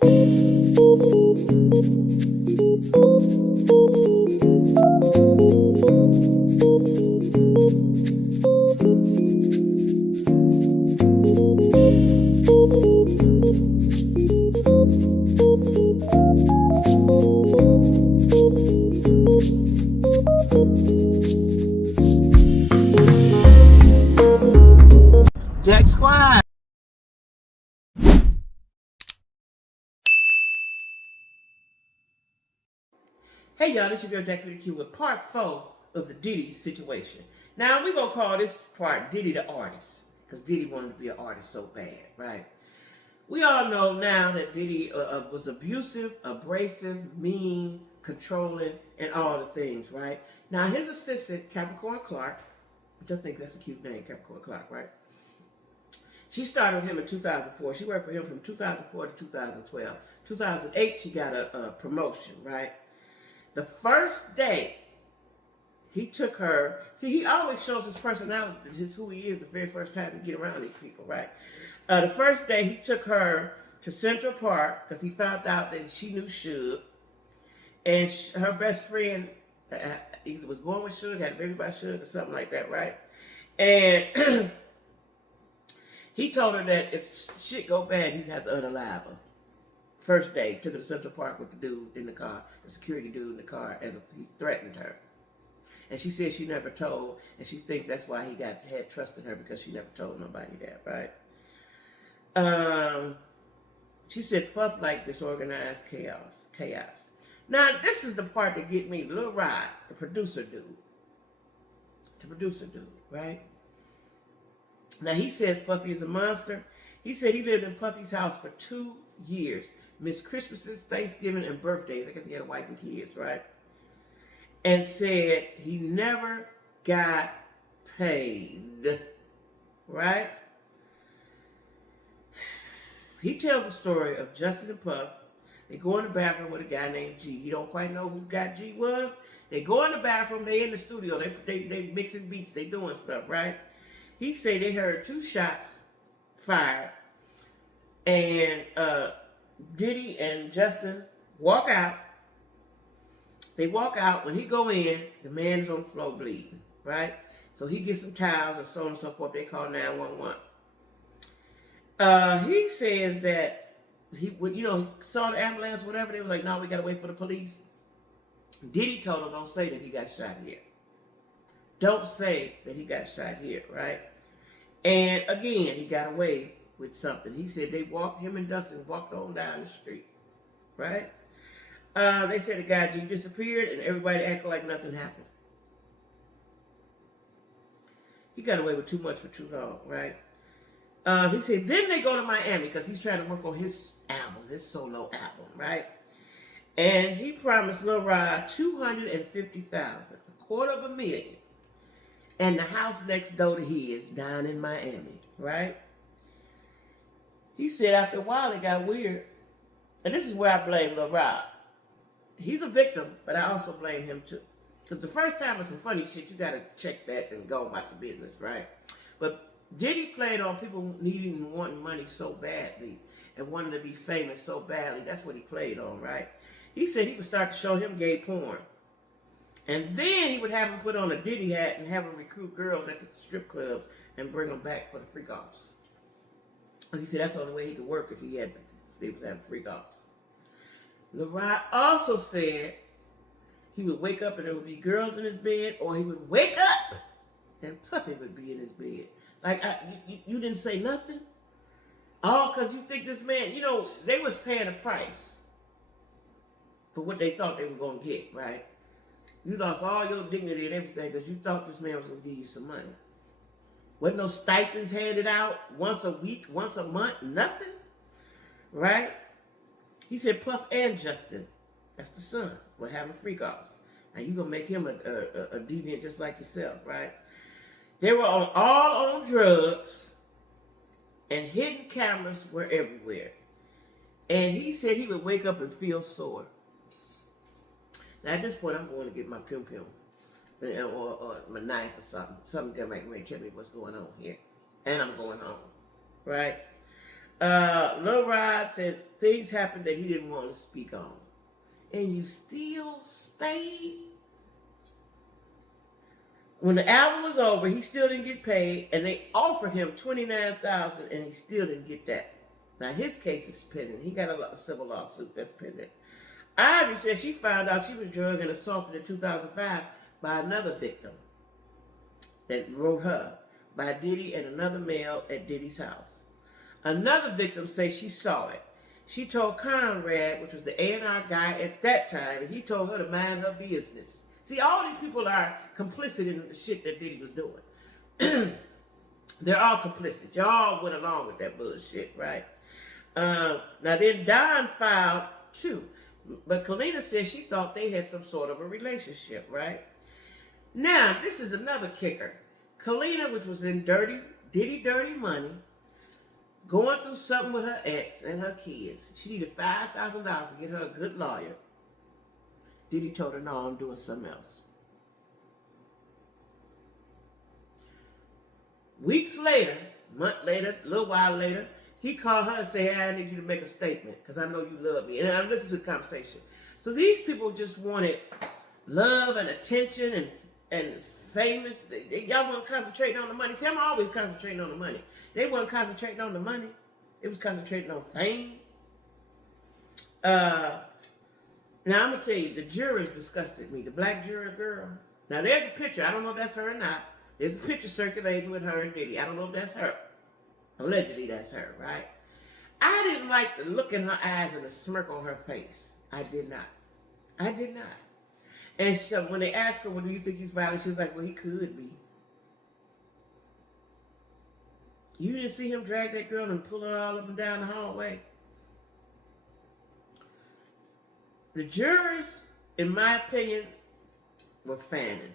Jack Squad. Hey y'all, this your girl Jack with with part 4 of the Diddy situation. Now we're gonna call this part Diddy the artist, because Diddy wanted to be an artist so bad, right? We all know now that Diddy was abusive, abrasive, mean, controlling, and all the things, right? Now his assistant, Capricorn Clark, which I think that's a cute name, Capricorn Clark, right? She started with him in 2004. She worked for him from 2004 to 2012. 2008, she got a promotion, right? The first day he took her, see, he always shows his personality, just who he is the very first time you get around these people, right? The first day he took her to Central Park because he found out that she knew Suge. And her best friend either was going with Suge, had a baby by Suge or something like that, right? And he told her that if shit go bad, he'd have to unalive her. First day, took her to Central Park with the dude in the car, the security dude in the car, as he threatened her. And she said she never told, and she thinks that's why he had trust in her, because she never told nobody that, right? She said Puff like disorganized chaos. Now, this is the part that get me. Lil Rod, the producer dude, right? Now, he says Puffy is a monster. He said he lived in Puffy's house for 2 years. Missed Christmases, Thanksgiving, and birthdays. I guess he had a wife and kids, right? And said he never got paid, right? He tells the story of Justin and Puff. They go in the bathroom with a guy named G. He don't quite know who guy G was. They go in the bathroom. They in the studio. They mixing beats. They doing stuff, right? He said they heard 2 shots fired. And Diddy and Justin walk out. They walk out. When he go in, the man's on the floor bleeding, right? So he gets some towels and so on and so forth. They call 911. He says that he saw the ambulance, whatever. They was like, no, we got to wait for the police. Diddy told him, don't say that he got shot here. Don't say that he got shot here, right? And again, he got away with something. He said him and Dustin walked on down the street, right? They said the guy G disappeared and everybody acted like nothing happened. He got away with too much for too long, right? He said then they go to Miami because he's trying to work on his album, his solo album, right? And he promised Lil Rod $250,000, $250,000, and the house next door to his down in Miami, right? He said after a while it got weird. And this is where I blame Lil Rod. He's a victim, but I also blame him too. Because the first time it's some funny shit, you got to check that and go about your business, right? But Diddy played on people needing and wanting money so badly and wanting to be famous so badly. That's what he played on, right? He said he would start to show him gay porn. And then he would have him put on a Diddy hat and have him recruit girls at the strip clubs and bring them back for the freak-offs. Because he said that's the only way he could work if he was having freak-offs. Lil Rod also said he would wake up and there would be girls in his bed, or he would wake up and Puffy would be in his bed. Like, you didn't say nothing? All because you think this man, they was paying a price for what they thought they were going to get, right? You lost all your dignity and everything because you thought this man was going to give you some money. Wasn't no stipends handed out once a week, once a month, nothing, right? He said Puff and Justin, that's the son, were having freak-offs. Now you going to make him a deviant just like yourself, right? They were all on drugs, and hidden cameras were everywhere. And he said he would wake up and feel sore. Now at this point, I'm going to get my pum-pum or my knife or something. Something that might tell me what's going on here. And I'm going home, right? Lil Rod said things happened that he didn't want to speak on. And you still stayed? When the album was over, he still didn't get paid, and they offered him $29,000, and he still didn't get that. Now his case is pending. He got a civil lawsuit that's pending. Ivy said she found out she was drugged and assaulted in 2005 by another victim that wrote her, by Diddy and another male at Diddy's house. Another victim says she saw it. She told Conrad, which was the A&R guy at that time, and he told her to mind her business. See, all these people are complicit in the shit that Diddy was doing. They're all complicit. Y'all went along with that bullshit, right? Now then Don filed too. But Kalina said she thought they had some sort of a relationship, right? Now, this is another kicker. Kalina, which was in Diddy Dirty Money, going through something with her ex and her kids. She needed $5,000 to get her a good lawyer. Diddy told her, no, I'm doing something else. Weeks later, month later, a little while later, he called her and said, hey, I need you to make a statement because I know you love me. And I listened to the conversation. So these people just wanted love and attention and famous. Y'all weren't concentrating on the money. See, I'm always concentrating on the money. They weren't concentrating on the money. It was concentrating on fame. Now, I'm going to tell you, the jurors disgusted me. The black juror girl. Now, there's a picture. I don't know if that's her or not. There's a picture circulating with her and Diddy. I don't know if that's her. Allegedly, that's her, right? I didn't like the look in her eyes and the smirk on her face. I did not. I did not. And so when they asked her, well, do you think he's violent? She was like, well, he could be. You didn't see him drag that girl and pull her all up and down the hallway? The jurors, in my opinion, were fanning.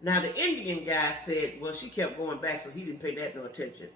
Now, the Indian guy said, well, she kept going back, so he didn't pay that no attention.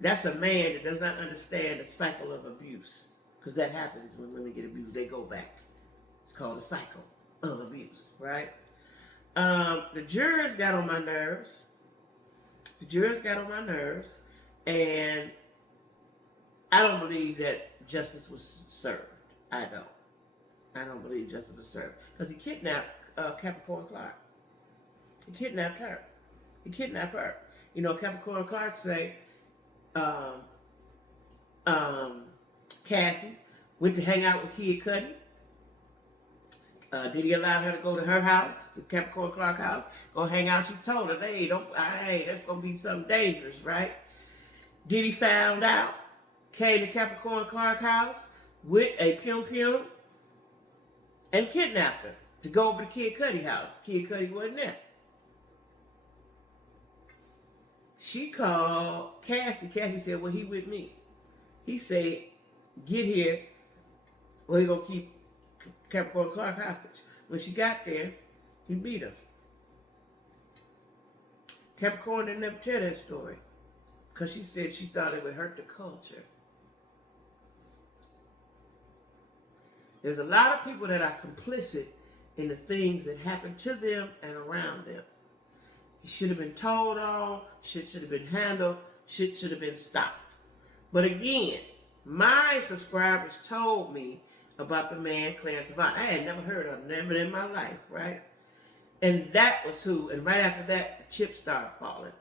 That's a man that does not understand the cycle of abuse. Because that happens when women get abused. They go back. It's called a cycle of abuse, right? The jurors got on my nerves. The jurors got on my nerves. And I don't believe that justice was served. I don't. I don't believe justice was served. Because he kidnapped Capricorn Clark. He kidnapped her. He kidnapped her. You know, Capricorn Clark say, Cassie went to hang out with Kid Cudi. Did he allow her to go to her house, to Capricorn Clark house, go hang out? She told her, hey, that's gonna be something dangerous, right? Did he found out, came to Capricorn Clark house with a pum and kidnapped her to go over to Kid Cudi house. Kid Cudi wasn't there. She called Cassie. Cassie said, well, he with me. He said, get here, or he gonna keep Capricorn Clark hostage. When she got there, he beat her. Capricorn didn't never tell that story because she said she thought it would hurt the culture. There's a lot of people that are complicit in the things that happen to them and around them. He should have been told on, shit should have been handled, shit should have been stopped. But again, my subscribers told me about the man Clarence Avant. I had never heard of him, never in my life, right? And that was who, and right after that, the chips started falling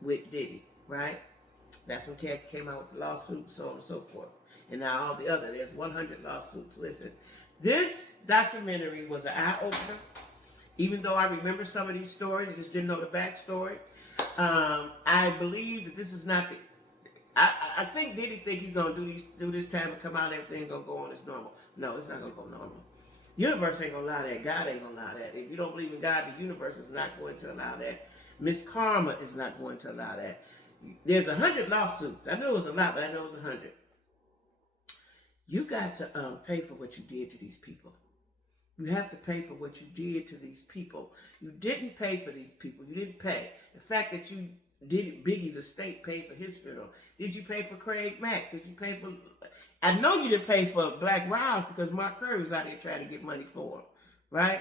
with Diddy, right? That's when Cassie came out with the lawsuit, so on and so forth. And now all the other, there's 100 lawsuits. Listen, this documentary was an eye-opener. Even though I remember some of these stories, I just didn't know the backstory. I believe that this is not the... I think Diddy think he's going to do this time and come out and everything's going to go on as normal. No, it's not going to go normal. Universe ain't going to allow that. God ain't going to allow that. If you don't believe in God, the universe is not going to allow that. Miss Karma is not going to allow that. There's 100 lawsuits. I know it was a lot, but I know it was 100. You got to pay for what you did to these people. You have to pay for what you did to these people. You didn't pay for these people. You didn't pay. The fact that you did Biggie's estate paid for his funeral. Did you pay for Craig Mack? Did you pay for... I know you didn't pay for Black Rouse because Mark Curry was out there trying to get money for him. Right?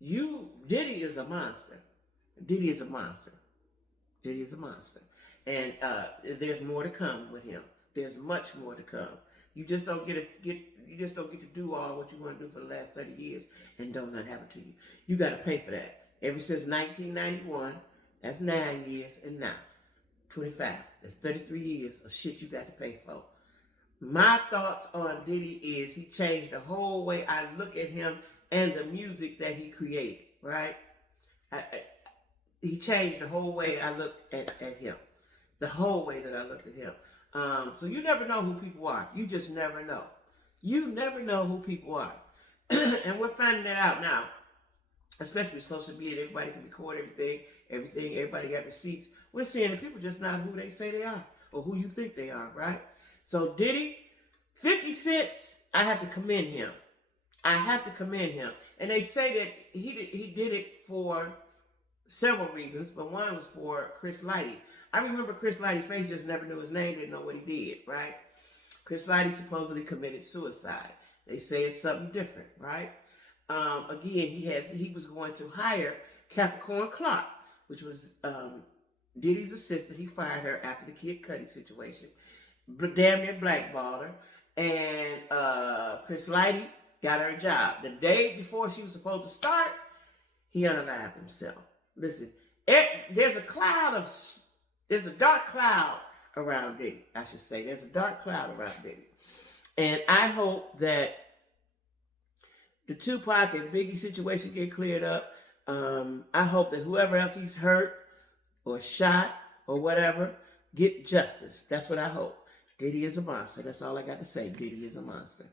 Diddy is a monster. Diddy is a monster. Diddy is a monster. And there's more to come with him. There's much more to come. You just don't you just don't get to do all what you want to do for the last 30 years and don't nothing happen to you. You got to pay for that. Ever since 1991, that's 9 years, and now 25. That's 33 years of shit you got to pay for. My thoughts on Diddy is he changed the whole way I look at him and the music that he created, right? He changed the whole way I look at him. The whole way that I look at him. So you never know who people are. You just never know. You never know who people are. And we're finding that out now. Especially with social media, everybody can record everything, everybody got receipts. We're seeing that people just not who they say they are or who you think they are, right? So Diddy, 50 Cent, I have to commend him. I have to commend him. And they say that he did it for several reasons, but one was for Chris Lighty. I remember Chris Lighty face, just never knew his name, didn't know what he did, right? Chris Lighty supposedly committed suicide. They say it's something different, right? Again, he was going to hire Capricorn Clark, which was Diddy's assistant. He fired her after the Kid Cudi situation. Damn near blackballed her. And Chris Lighty got her a job. The day before she was supposed to start, he unalived himself. Listen, there's a dark cloud around Diddy, I should say. There's a dark cloud around Diddy. And I hope that the Tupac and Biggie situation get cleared up. I hope that whoever else he's hurt or shot or whatever get justice. That's what I hope. Diddy is a monster. That's all I got to say. Diddy is a monster.